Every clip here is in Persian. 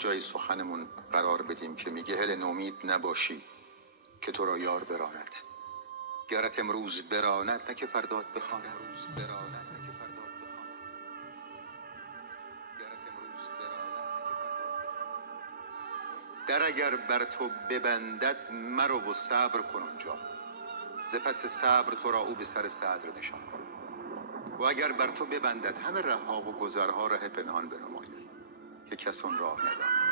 جای سخنمون قرار بدیم که میگه هل نومید نباشی که تو را یار براند. گرت امروز براند نه که فردات بخواند. در اگر بر تو ببندد مرو و صبر کن آنجا، ز پس صبر تو را او به سر صدر نشاند. و اگر بر تو ببندد همه رهها و گذرها ره پنهان بنماید که کس آن راه نداند.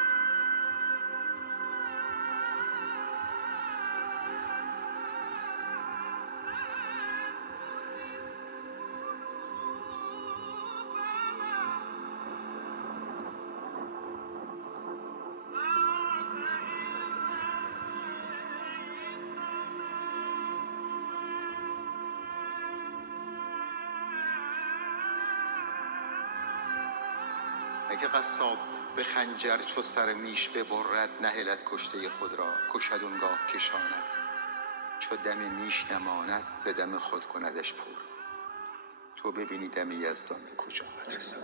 اگه قصاب به خنجر چو سر میش ببرد نهلد کشته خود را کشد اونگاه کشاند. چو دم میش نماند ز دم خود کندش پور، تو ببینی دم یزدان به کجا رسد.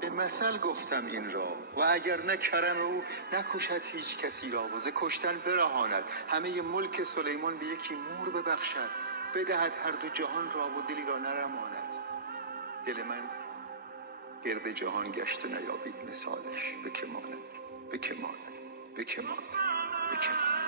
به مثل گفتم این را و اگر نه کرم او نکشد هیچ کسی را و ز کشتن برهاند. همه ملک سلیمان به یکی مور ببخشد، بدهد هر دو جهان را و دلی را نرماند. دل من گرد جهان گشت و نیابید مثالش، به که ماند به که ماند به که ماند به که ماند.